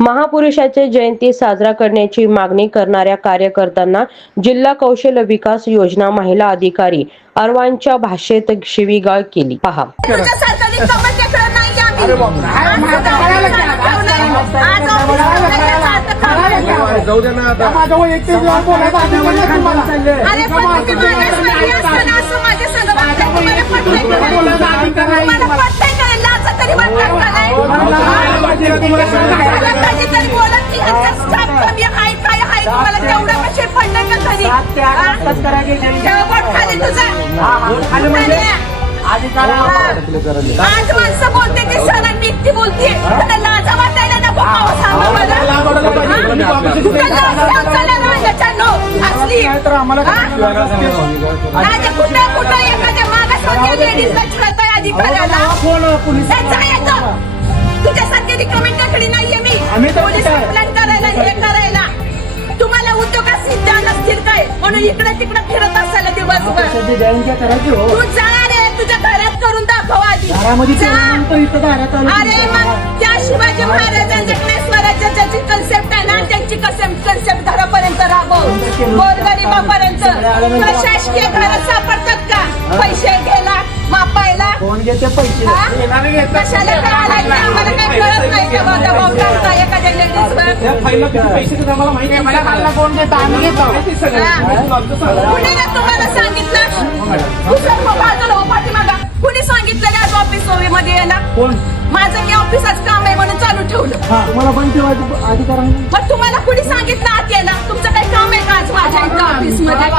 महापुरुषाची जयंती साजरा करण्याची मागणी करणाऱ्या कार्यकर्त्यांना जिल्हा कौशल्य विकास योजना महिला अधिकारी अरवांच्या भाषेत शिवीगाळ केली. पहा. आज माणसं बोलते की सण व्यक्ती बोलते लाजा वाटायला नको सांगा मला असली कुठं कुठं एखाद्या मागासवर्गीय लेडीजला छळताय अधिकाऱ्याला तुझ्यासारखे रिकमेंडकडे नाहीये मी पोलीस कंप्लेंट करायला हे करायला. तुम्हाला उद्योगात सिद्ध नसतील काय म्हणून इकडे तिकडे फिरत असाल दिवसभर. तू जा रे तुझ्या घरात करून दाखव आधी. अरे मग त्या शिवाजी महाराजांच्या स्वराज्याची कन्सेप्ट आहे ना त्यांची कन्सेप्ट घरापर्यंत राबव गोरगरिबापर्यंत. तुला शासकीय घरात सापडतात का पैसे घ्यायला मापायला कोण घेते पैसे कशाला करायला आम्हाला काय कळत नाही का दबाव टाकता एखाद्या लेडीजवर. कोण घेतो आम्ही घेतो कुणी ना तुम्हाला सांगितलं बाजूला पाठीमागा कुणी सांगितलं आज ऑफिस मध्ये यायला. माझं मी ऑफिसात काम आहे म्हणून चालू ठेवलं. तुम्हाला बंद ठेवायचं अधिकार मग तुम्हाला कुणी सांगितलं आत यायला. तुमचं काही काम आहे का आज माझ्या इथं ऑफिस मध्ये.